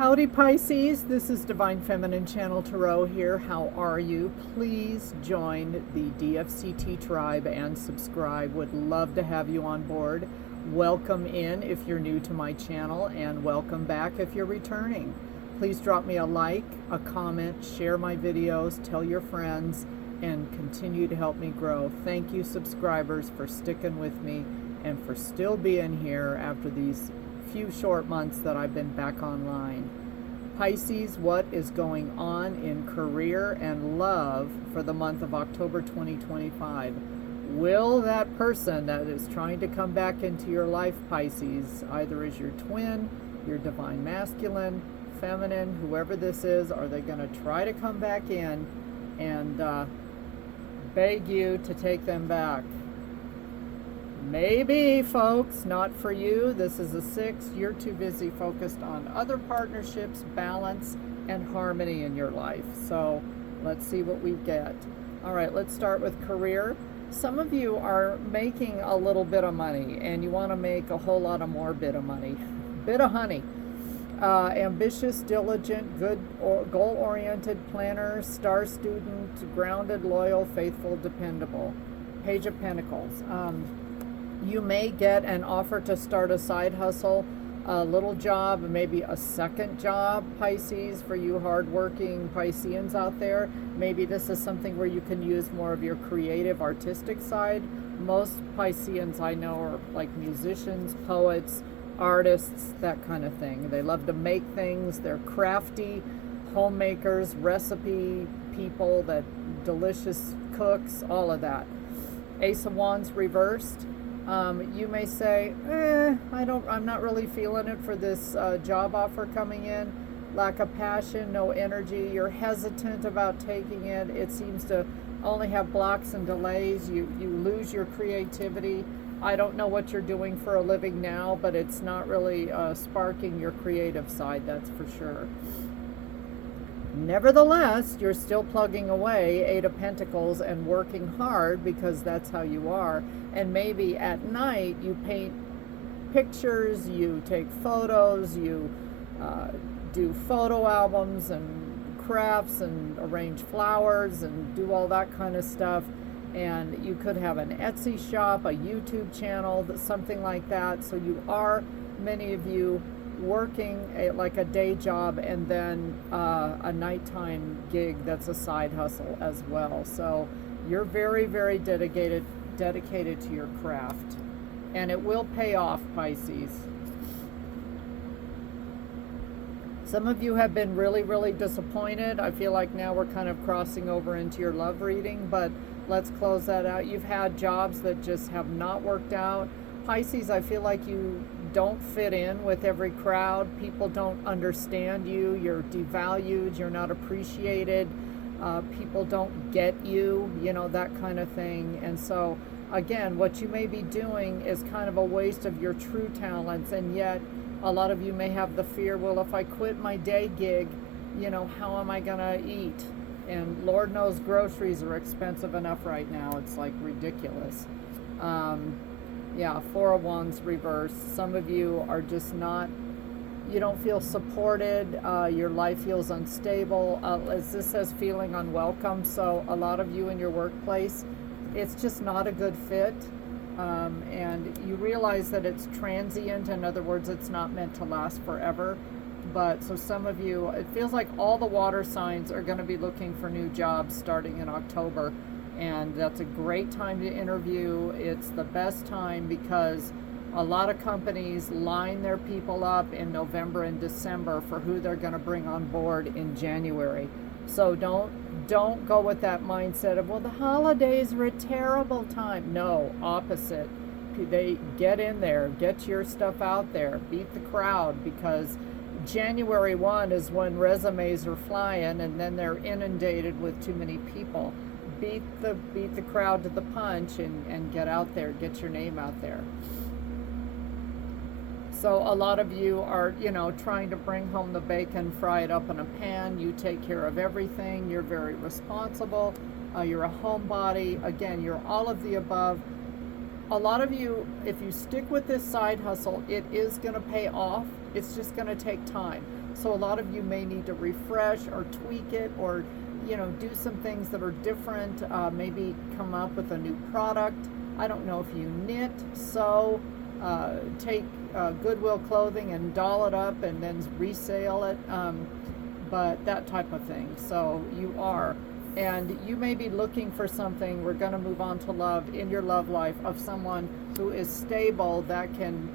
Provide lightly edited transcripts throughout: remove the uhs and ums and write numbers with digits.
Howdy Pisces, this is Divine Feminine Channel Tarot here. How are you? Please join the DFCT tribe and subscribe. Would love to have you on board. Welcome in if you're new to my channel, and welcome back if you're returning. Please drop me a like, a comment, share my videos, tell your friends, and continue to help me grow. Thank you subscribers for sticking with me and for still being here after these few short months that I've been back online. Pisces, what is going on in career and love for the month of October 2025? Will that person that is trying to come back into your life, Pisces, either as your twin, your divine masculine, feminine, whoever this is, are they going to try to come back in and beg you to take them back? Maybe, folks, not for you. This is a 6. You're too busy focused on other partnerships, balance, and harmony in your life. So let's see what we get. All right, let's start with career. Some of you are making a little bit of money and you want to make a whole lot of more bit of money. Bit of honey. Ambitious, diligent, good, goal-oriented planner, star student, grounded, loyal, faithful, dependable. Page of Pentacles. You may get an offer to start a side hustle, a little job, maybe a second job, Pisces, for you hardworking Pisceans out there. Maybe this is something where you can use more of your creative, artistic side. Most Pisceans I know are like musicians, poets, artists, that kind of thing. They love to make things. They're crafty, homemakers, recipe people, that delicious cooks, all of that. Ace of Wands reversed. You may say, I'm not really feeling it for this job offer coming in. Lack of passion, no energy. You're hesitant about taking it. It seems to only have blocks and delays. You lose your creativity. I don't know what you're doing for a living now, but it's not really sparking your creative side, that's for sure. Nevertheless, you're still plugging away, 8 of Pentacles, and working hard because that's how you are. And maybe at night you paint pictures, you take photos, you do photo albums and crafts and arrange flowers and do all that kind of stuff. And you could have an Etsy shop, a YouTube channel, something like that. So you are, many of you, working like a day job and then a nighttime gig that's a side hustle as well. So you're very, very dedicated to your craft, and it will pay off, Pisces. Some of you have been really, really disappointed. I feel like now we're kind of crossing over into your love reading, but let's close that out. You've had jobs that just have not worked out. Pisces, I feel like you don't fit in with every crowd. People don't understand you. You're devalued. You're not appreciated. People don't get you, you know, that kind of thing. And so, again, what you may be doing is kind of a waste of your true talents. And yet, a lot of you may have the fear, well, if I quit my day gig, you know, how am I going to eat? And Lord knows groceries are expensive enough right now. It's like ridiculous. Yeah, 4 of Wands reversed. Some of you are just not, you don't feel supported. Your life feels unstable. As this says, feeling unwelcome. So a lot of you in your workplace, it's just not a good fit. And you realize that it's transient. In other words, it's not meant to last forever. But so some of you, it feels like all the water signs are going to be looking for new jobs starting in October. And that's a great time to interview. It's the best time because a lot of companies line their people up in November and December for who they're going to bring on board in January. So don't go with that mindset of, well, the holidays are a terrible time. No, opposite. They get in there, get your stuff out there, beat the crowd, because January 1 is when resumes are flying and then they're inundated with too many people. Beat the crowd to the punch and get out there, get your name out there. So a lot of you are, you know, trying to bring home the bacon, fry it up in a pan. You take care of everything. You're very responsible. You're a homebody. Again, you're all of the above. A lot of you, if you stick with this side hustle, it is going to pay off. It's just going to take time. So a lot of you may need to refresh or tweak it, or do some things that are different. Maybe come up with a new product. I don't know if you knit, sew, take Goodwill clothing and doll it up and then resale it, but that type of thing. So you are. And you may be looking for something, we're going to move on to love, in your love life, of someone who is stable, that can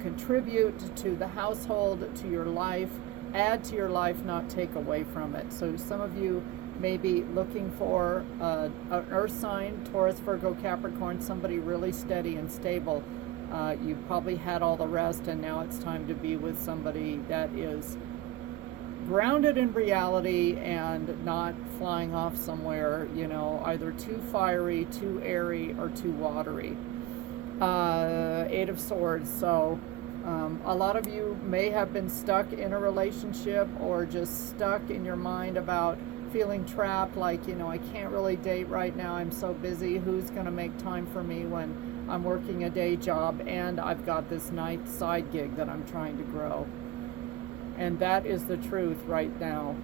contribute to the household, to your life, add to your life, not take away from it. So some of you may be looking for an earth sign, Taurus, Virgo, Capricorn, somebody really steady and stable. You've probably had all the rest, and now it's time to be with somebody that is grounded in reality and not flying off somewhere, either too fiery, too airy, or too watery. Eight of Swords. So a lot of you may have been stuck in a relationship, or just stuck in your mind about feeling trapped, like, I can't really date right now, I'm so busy, who's going to make time for me when I'm working a day job and I've got this night side gig that I'm trying to grow. And that is the truth right now.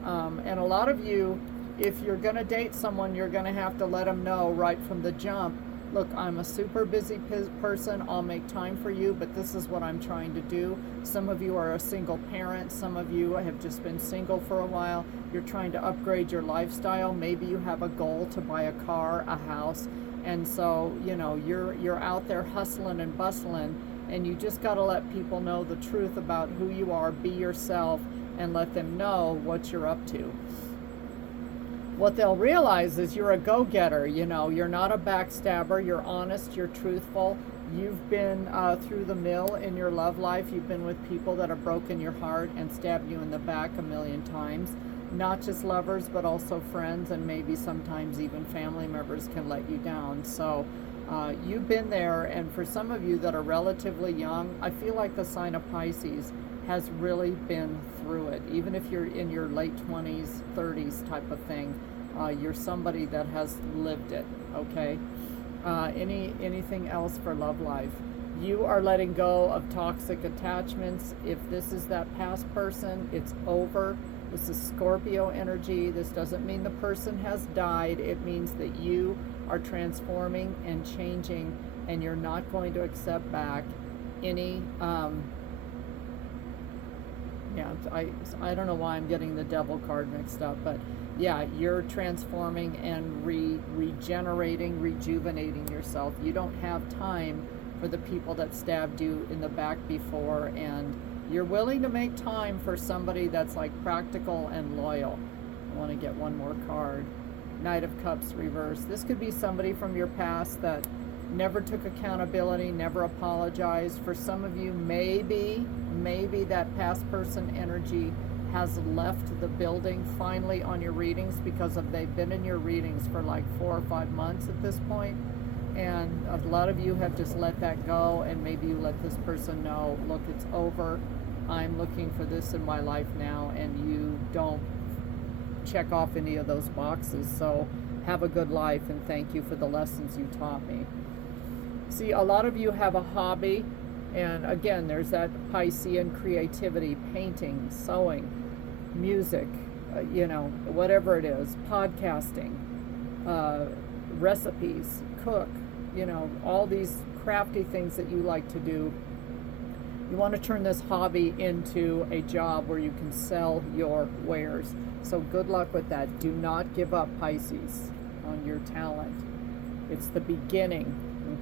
And a lot of you, if you're going to date someone, you're going to have to let them know right from the jump, look, I'm a super busy person, I'll make time for you, but this is what I'm trying to do. Some of you are a single parent, some of you have just been single for a while, you're trying to upgrade your lifestyle, maybe you have a goal to buy a car, a house, and so, you're out there hustling and bustling, and you just got to let people know the truth about who you are, be yourself, and let them know what you're up to. What they'll realize is you're a go-getter, you're not a backstabber, you're honest, you're truthful, you've been through the mill in your love life, you've been with people that have broken your heart and stabbed you in the back a million times. Not just lovers, but also friends, and maybe sometimes even family members can let you down. So you've been there, and for some of you that are relatively young, I feel like the sign of Pisces has really been through it. Even if you're in your late 20s, 30s type of thing, you're somebody that has lived it, okay? Anything else for love life? You are letting go of toxic attachments. If this is that past person, it's over. This is Scorpio energy. This doesn't mean the person has died. It means that you are transforming and changing, and you're not going to accept back any I don't know why I'm getting the devil card mixed up, but yeah, you're transforming and regenerating, rejuvenating yourself. You don't have time for the people that stabbed you in the back before, and you're willing to make time for somebody that's like practical and loyal. I want to get one more card. Knight of Cups reverse. This could be somebody from your past that never took accountability, never apologized. For some of you, maybe that past person energy has left the building finally on your readings, because they've been in your readings for like 4 or 5 months at this point. And a lot of you have just let that go, and maybe you let this person know, look, it's over. I'm looking for this in my life now, and you don't check off any of those boxes. So have a good life, and thank you for the lessons you taught me. See, a lot of you have a hobby, and again, there's that Piscean creativity, painting, sewing, music, whatever it is, podcasting, recipes, cook, all these crafty things that you like to do. You want to turn this hobby into a job where you can sell your wares. So good luck with that. Do not give up, Pisces, on your talent. It's the beginning,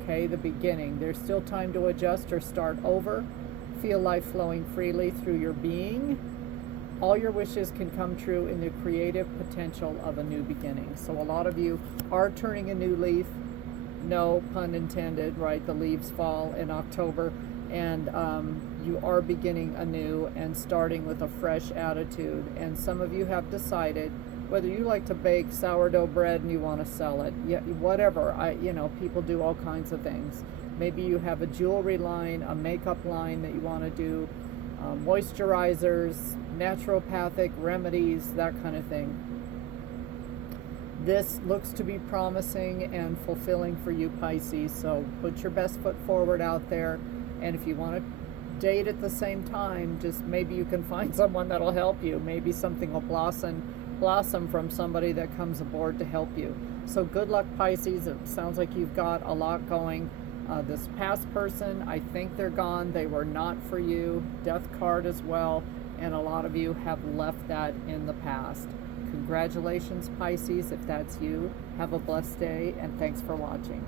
okay? The beginning. There's still time to adjust or start over. Feel life flowing freely through your being. All your wishes can come true in the creative potential of a new beginning. So a lot of you are turning a new leaf. No pun intended, right? The leaves fall in October, and you are beginning anew and starting with a fresh attitude. And some of you have decided whether you like to bake sourdough bread and you want to sell it, whatever. People do all kinds of things. Maybe you have a jewelry line, a makeup line that you want to do, moisturizers, naturopathic remedies, that kind of thing. This looks to be promising and fulfilling for you, Pisces, so put your best foot forward out there. And if you want to date at the same time. Just maybe you can find someone that'll help you. Maybe something will blossom from somebody that comes aboard to help you. So good luck, Pisces. It sounds like you've got a lot going. This past person, I think they're gone. They were not for you. Death card as well. And a lot of you have left that in the past. Congratulations, Pisces, if that's you. Have a blessed day, and thanks for watching.